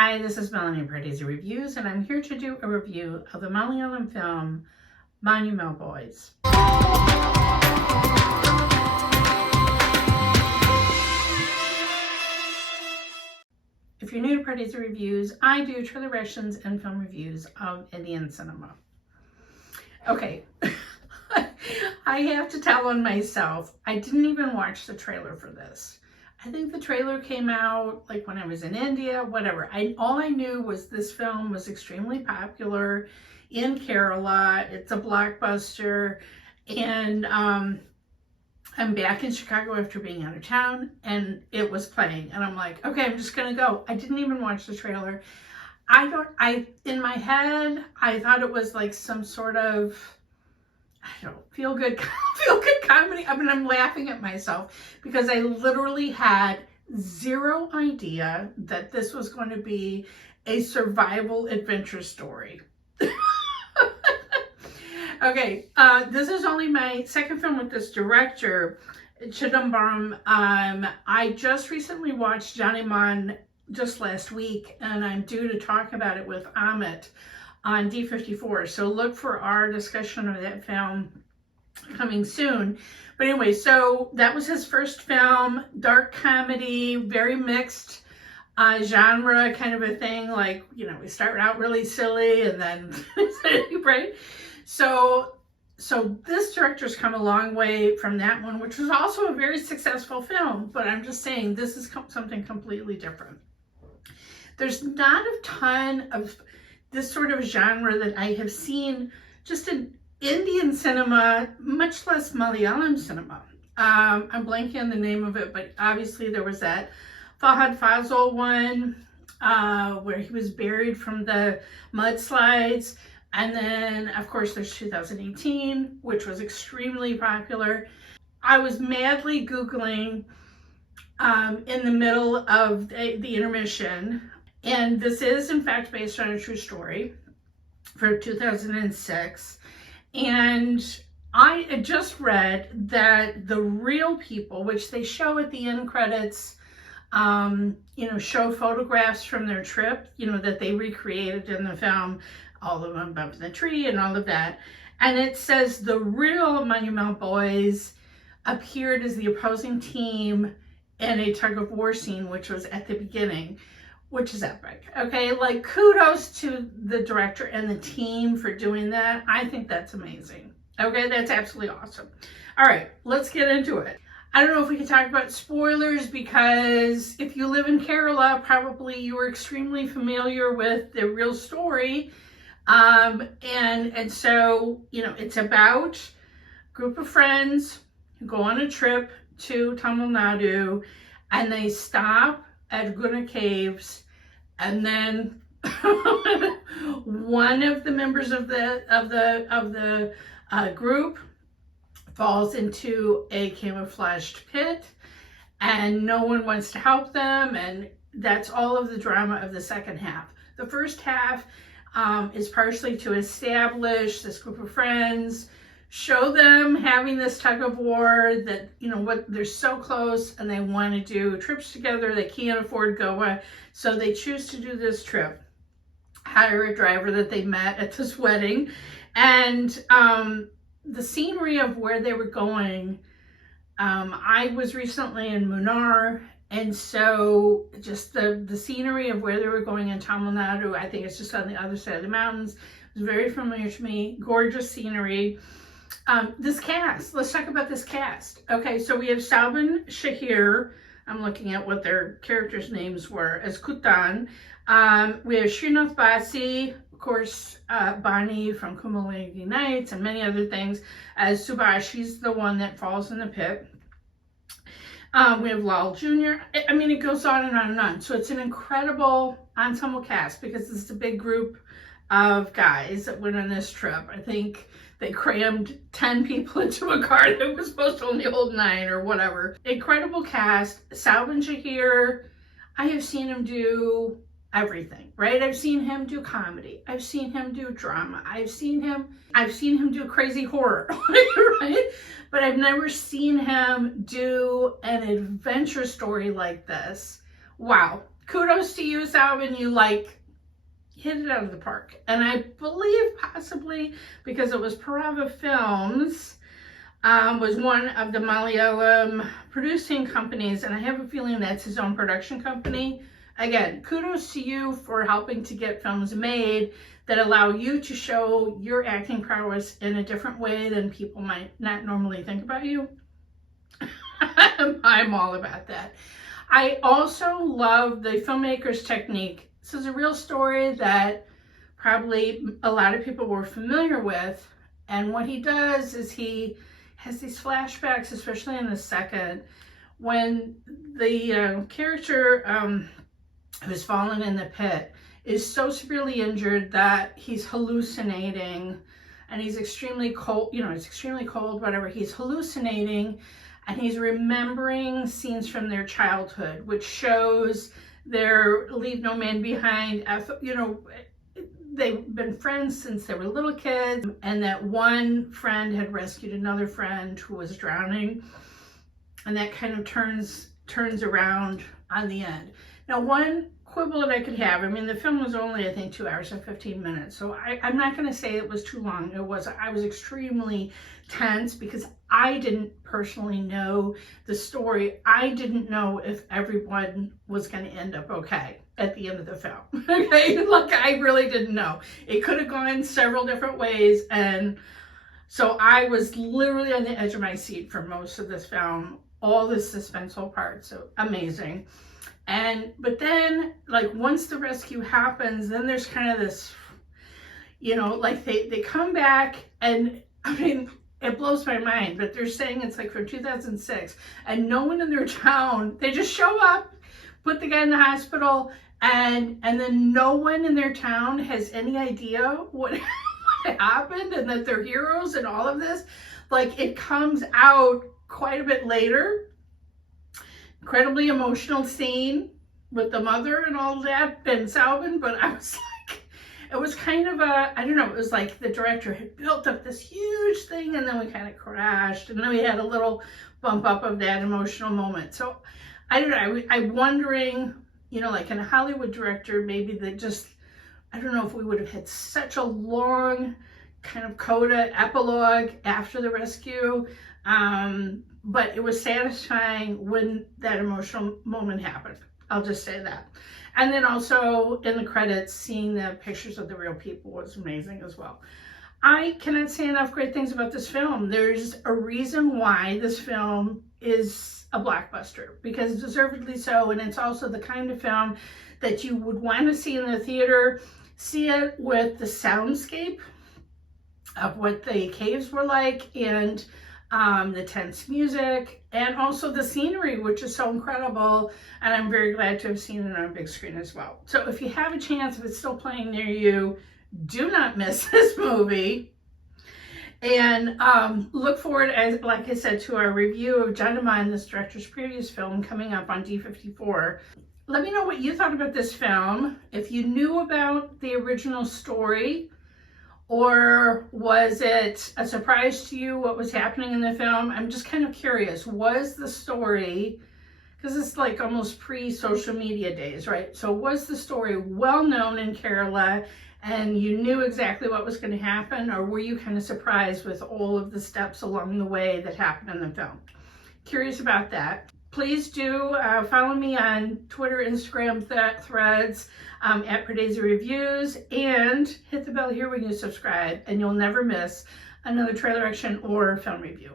Hi, this is Melanie of Pardesi Reviews, and I'm here to do a review of the Malayalam film Manjummel Boys. If you're new to Pardesi Reviews, I do trailer reactions and film reviews of Indian cinema. Okay, I have to tell on myself, I didn't even watch the trailer for this. I think the trailer came out like when I was in India, whatever. All I knew was this film was extremely popular in Kerala. It's a blockbuster, and I'm back in Chicago after being out of town, and it was playing, and I'm like, okay, I'm just gonna go. I didn't even watch the trailer. In my head, I thought it was like some sort of, I don't know, feel good comedy. I mean, I'm laughing at myself because I literally had zero idea that this was going to be a survival adventure story. Okay, this is only my second film with this director, Chidambaram. I just recently watched Johnny Man just last week, and I'm due to talk about it with Amit on D54. So look for our discussion of that film coming soon. But anyway, so that was his first film, dark comedy, very mixed genre kind of a thing. Like, you know, we start out really silly and then, right? So this director's come a long way from that one, which was also a very successful film. But I'm just saying, this is something completely different. There's not a ton of this sort of genre that I have seen just in Indian cinema, much less Malayalam cinema. I'm blanking on the name of it, but obviously there was that Fahad Fazal one where he was buried from the mudslides. And then, of course, there's 2018, which was extremely popular. I was madly Googling in the middle of the intermission. And this is, in fact, based on a true story from 2006. And I had just read that the real people, which they show at the end credits, show photographs from their trip, that they recreated in the film, all of them up in the tree and all of that. And it says the real Manjummel Boys appeared as the opposing team in a tug-of-war scene, which was at the beginning, which is epic. Okay, like kudos to the director and the team for doing that. I think that's amazing. Okay, that's absolutely awesome. All right, let's get into it. I don't know if we can talk about spoilers, because if you live in Kerala, probably you are extremely familiar with the real story. And so, it's about a group of friends who go on a trip to Tamil Nadu, and they stop at Guna Caves, and then one of the members of the group falls into a camouflaged pit, and no one wants to help them, and that's all of the drama of the second half. The first half is partially to establish this group of friends, show them having this tug of war that, they're so close and they want to do trips together. They can't afford Goa, so they choose to do this trip, hire a driver that they met at this wedding. And the scenery of where they were going, I was recently in Munnar, and so just the scenery of where they were going in Tamil Nadu, I think it's just on the other side of the mountains, was very familiar to me. Gorgeous scenery. This cast, let's talk about this cast. Okay, so we have Soubin Shahir. I'm looking at what their characters' names were as Kutan. We have Sreenath Bhasi, of course, Bani from Kumalangi Nights and many other things, as Subhash. He's the one that falls in the pit. We have Lal Jr. I mean, it goes on and on and on. So it's an incredible ensemble cast, because this is a big group of guys that went on this trip. I think they crammed 10 people into a car that was supposed to only hold 9 or whatever. Incredible cast. Soubin Shahir, I have seen him do everything, right? I've seen him do comedy. I've seen him do drama. I've seen him do crazy horror, right? But I've never seen him do an adventure story like this. Wow. kudos to you, Soubin. You like hit it out of the park. And I believe possibly because it was Parava Films, was one of the Malayalam producing companies, and I have a feeling that's his own production company. Again, kudos to you for helping to get films made that allow you to show your acting prowess in a different way than people might not normally think about you. I'm all about that. I also love the filmmaker's technique. This is a real story that probably a lot of people were familiar with, and what he does is he has these flashbacks, especially in the second, when the character who's fallen in the pit is so severely injured that he's hallucinating, and he's extremely cold, it's extremely cold, whatever, he's hallucinating, and he's remembering scenes from their childhood, which shows their leave no man behind, they've been friends since they were little kids, and that one friend had rescued another friend who was drowning, and that kind of turns around on the end. Now, one quibble that I could have, I mean, the film was only, I think, 2 hours and 15 minutes, so I'm not going to say it was too long. I was extremely tense because I didn't personally know the story. I didn't know if everyone was going to end up okay at the end of the film. Okay, like I really didn't know. It could have gone several different ways, and so I was literally on the edge of my seat for most of this film. All the suspenseful parts, so amazing. But then, like, once the rescue happens, then there's kind of this, like they come back, and I mean, it blows my mind, but they're saying it's like from 2006, and no one in their town, they just show up, put the guy in the hospital, and then no one in their town has any idea what happened, and that they're heroes and all of this. Like, it comes out quite a bit later. Incredibly emotional scene with the mother and all that, Ben Soubin, but I was like, it was kind of I don't know, it was like the director had built up this huge thing, and then we kind of crashed, and then we had a little bump up of that emotional moment. So I don't know, I'm wondering, like in a Hollywood director, maybe that just, I don't know if we would have had such a long kind of coda epilogue after the rescue, but it was satisfying when that emotional moment happened. I'll just say that. And then also in the credits, seeing the pictures of the real people was amazing as well. I cannot say enough great things about this film. There's a reason why this film is a blockbuster, because deservedly so, and it's also the kind of film that you would want to see in the theater, see it with the soundscape of what the caves were like, and the tense music, and also the scenery, which is so incredible, and I'm very glad to have seen it on a big screen as well. So if you have a chance, if it's still playing near you, do not miss this movie, and look forward, as like I said, to our review of Chandu, this director's previous film, coming up on D54. Let me know what you thought about this film, if you knew about the original story, or was it a surprise to you what was happening in the film? I'm just kind of curious. Was the story, because it's like almost pre-social media days, right? So was the story well known in Kerala, and you knew exactly what was going to happen, or were you kind of surprised with all of the steps along the way that happened in the film? Curious about that. Please do follow me on Twitter, Instagram, Threads, at Pardesi Reviews, and hit the bell here when you subscribe, and you'll never miss another trailer action or film review.